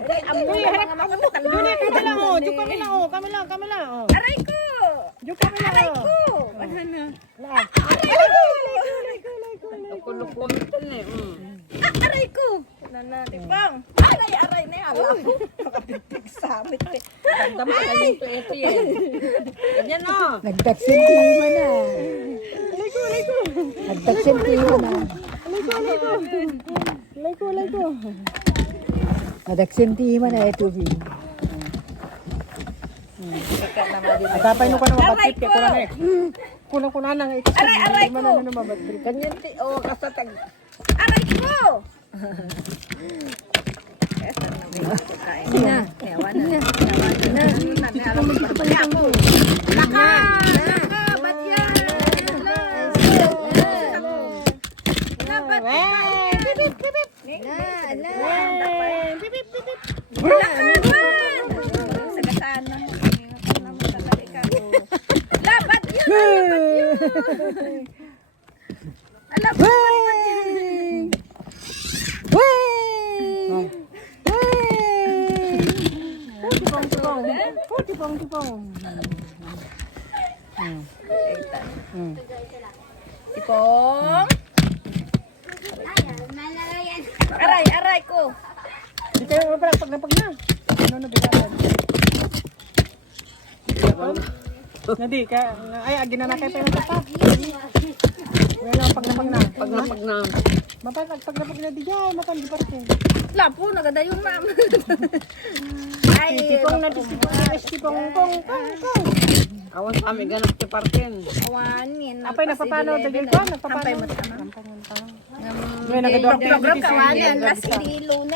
Uy, harap Juni, kami lang oh. Diyo kami lang oh. Kami lang oh. Aray ko! Diyo kami lang Aray oh. ko! Ano? Kulukon eh. Aray ko! Tipang! Aray na yan. Alam ko. Nakapipig sabit eh. Dama ka dito ito yan. Ganyan o. Nagdagsintiwa na. Nagdagsintiwa na. Alay ko. Nagdagsintiwa na ito. Agapay no ka na mabatrip kaya ko na eh. Kuna na nga ito. Aray ko! Ano mabatrip. Ganyan ti. O, kasatag. Aray ko! Tipong. Aray ko. Di kayo pag na. Ano na bigalan? Nadi, kaya, ay, agin na kayo tayo ng tapa. Wala pag na. Pag na. Pag na di dyan, di pa rin. Lapo, nagadayon na. Ay, Tipong, kong. Awan sa amin ganap ti parken. awanin. Apay, napapano, dagay ko, napapano. Ampay mo. Ngayon, nagador. Program kawanin. Last ililo na.